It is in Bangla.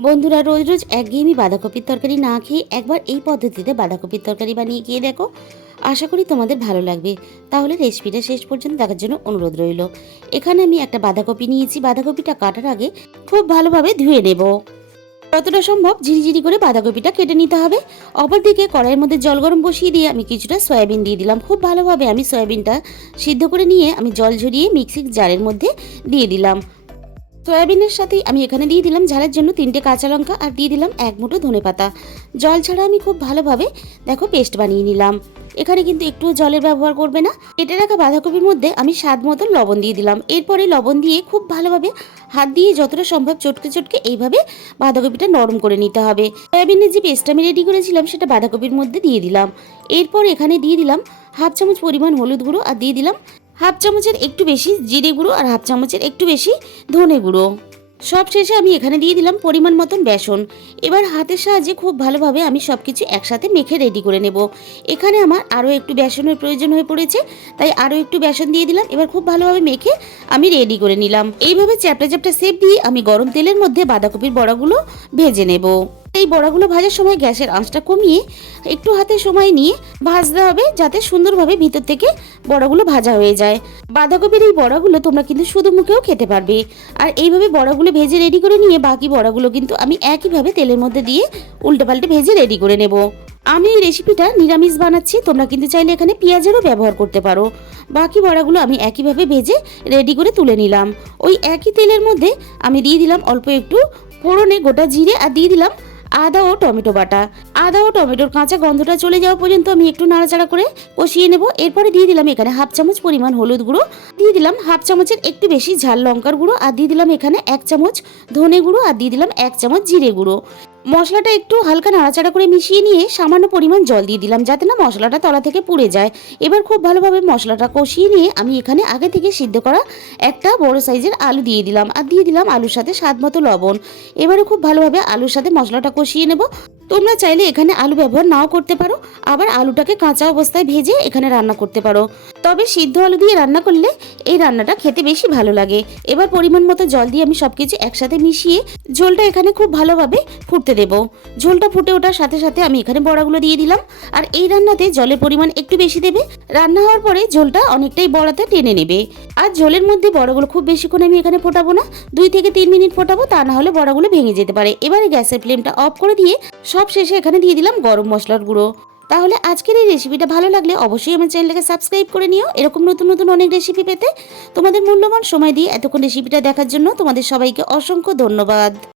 বন্ধুরা, রোজ রোজ একঘেয়েমি বাঁধাকপির তরকারি না খেয়ে একবার এই পদ্ধতিতে বাঁধাকপির তরকারি বানিয়ে খেয়ে দেখো। আশা করি তোমাদের ভালো লাগবে। তাহলে রেসিপিটা শেষ পর্যন্ত দেখার জন্য অনুরোধ রইল। এখানে আমি একটা বাঁধাকপি নিয়েছি। বাঁধাকপিটা কাটার আগে খুব ভালোভাবে ধুয়ে নেব। যতটা সম্ভব ঝিরিঝিরি করে বাঁধাকপিটা কেটে নিতে হবে। অপরদিকে কড়াইয়ের মধ্যে জল গরম বসিয়ে দিয়ে আমি কিছুটা সয়াবিন দিয়ে দিলাম। খুব ভালোভাবে আমি সয়াবিনটা সিদ্ধ করে নিয়ে আমি জল ঝরিয়ে মিক্সির জারের মধ্যে দিয়ে দিলাম। সয়াবিনের সাথেই আমি এখানে দিয়ে দিলাম ঝালের জন্য 3টে কাঁচা লঙ্কা আর দিয়ে দিলাম 1 মুঠো ধনেপাতা। জল ছাড়া আমি খুব ভালোভাবে দেখো পেস্ট বানিয়ে নিলাম। এখানে কিন্তু একটুও জলের ব্যবহার করবে না। কেটে রাখা বাঁধাকপির মধ্যে আমি স্বাদ মতো লবণ দিয়ে দিলাম। এরপরে লবণ দিয়ে খুব ভালোভাবে হাত দিয়ে যতটা সম্ভব চটকে চটকে এইভাবে বাঁধাকপিটা নরম করে নিতে হবে। সয়াবিনের যে পেস্ট আমি রেডি করেছিলাম সেটা বাঁধাকপির মধ্যে দিয়ে দিলাম। এরপর এখানে দিয়ে দিলাম হাফ চামচ পরিমাণ হলুদ গুঁড়ো আর দিয়ে দিলাম হাফ চামচের একটু বেশি জিরে গুঁড়ো আর হাফ চামচের একটু বেশি ধনে গুঁড়ো। সব শেষে আমি এখানে দিয়ে দিলাম পরিমাণ মতন বেসন। এবার হাতের সাহায্যে খুব ভালোভাবে আমি সব কিছু একসাথে মেখে রেডি করে নেব। এখানে আমার আরও একটু বেসনের প্রয়োজন হয়ে পড়েছে, তাই আরও একটু বেসন দিয়ে দিলাম। এবার খুব ভালোভাবে মেখে আমি রেডি করে নিলাম। এইভাবে চ্যাপটা চ্যাপটা শেপ দিয়ে আমি গরম তেলের মধ্যে বাঁধাকপির বড়াগুলো ভেজে নেব। এই বড়াগুলো ভাজার সময় গ্যাসের আঁচটা কমিয়ে একটু হাতে সময় নিয়ে ভাজতে হবে, যাতে সুন্দরভাবে ভিতর থেকে বড়াগুলো ভাজা হয়ে যায়। বাঁধাকপির এই বড়াগুলো তোমরা কিন্তু শুধু মুখেও খেতে পারবে। আর এইভাবে বড়াগুলো ভেজে রেডি করে নিয়ে বাকি বড়াগুলো কিন্তু আমি একইভাবে তেলের মধ্যে দিয়ে উল্টোপাল্টে ভেজে রেডি করে নেব। আমি এই রেসিপিটা নিরামিষ বানাচ্ছি, তোমরা কিন্তু চাইলে এখানে পেঁয়াজেরও ব্যবহার করতে পারো। বাকি বড়াগুলো আমি একইভাবে ভেজে রেডি করে তুলে নিলাম। ওই একই তেলের মধ্যে আমি দিয়ে দিলাম অল্প একটু ফোড়নে গোটা জিরে আর দিয়ে দিলাম আদা ও টমেটো বাটা। আদা ও টমেটোর কাঁচা গন্ধটা চলে যাওয়া পর্যন্ত আমি একটু নাড়াচাড়া করে কষিয়ে নেব। এরপরে দিয়ে দিলাম এখানে হাফ চামচ পরিমাণ হলুদ গুঁড়ো, দিয়ে দিলাম হাফ চামচের একটু বেশি ঝাল লঙ্কার গুঁড়ো আর দিয়ে দিলাম এখানে 1 চামচ ধনে গুঁড়ো আর দিয়ে দিলাম 1 চামচ জিরে গুঁড়ো। মশলাটা একটু হালকা নাড়াচাড়া করে মিশিয়ে নিয়ে সামান্য পরিমাণ জল দিয়ে দিলাম, যাতে না মশলাটা তলা থেকে পুড়ে যায়। এবার খুব ভালোভাবে মশলাটা কষিয়ে নিয়ে আমি এখানে আগে থেকে সিদ্ধ করা একটা বড় সাইজের আলু দিয়ে দিলাম আর দিয়ে দিলাম আলুর সাথে স্বাদ মতো লবণ। এবারে খুব ভালোভাবে আলুর সাথে মশলাটা কষিয়ে নেব। তোমরা চাইলে এখানে আলু ব্যবহার নাও করতে পারো, আবার আলুটাকে কাঁচা অবস্থায় ভেজে এখানে রান্না করতে পারো। তবে সিদ্ধ আলু দিয়ে রান্না করলে এই রান্নাটা খেতে বেশি ভালো লাগে। এবার পরিমাণ মতো জল দিয়ে আমি সবকিছু একসাথে মিশিয়ে ঝোলটা এখানে খুব ভালোভাবে ফুটতে দেব। ঝোলটা ফুটে ওঠার সাথে সাথে আমি এখানে বড়াগুলো দিয়ে দিলাম। আর এই রান্নাতে জলের পরিমাণ একটু বেশি দেবে। রান্না হওয়ার পরে ঝোলটা অনেকটাই বড়াতে টেনে নেবে। আর ঝোলের মধ্যে বড়াগুলো খুব বেশিক্ষণ আমি এখানে ফোটাবো না, 2 থেকে 3 মিনিট ফোটাবো, তা না হলে বড়াগুলো ভেঙে যেতে পারে। এবারে গ্যাসের ফ্লেমটা অফ করে দিয়ে সব শেষে এখানে দিয়ে দিলাম গরম মশলার গুঁড়ো। তাহলে আজকের এই রেসিপিটা ভালো লাগলে অবশ্যই আমার চ্যানেলটাকে সাবস্ক্রাইব করে নিও। এরকম নতুন নতুন অনেক রেসিপি পেতে তোমাদের মূল্যবান সময় দিয়ে এতক্ষণ রেসিপিটা দেখার জন্য তোমাদের সবাইকে অসংখ্য ধন্যবাদ।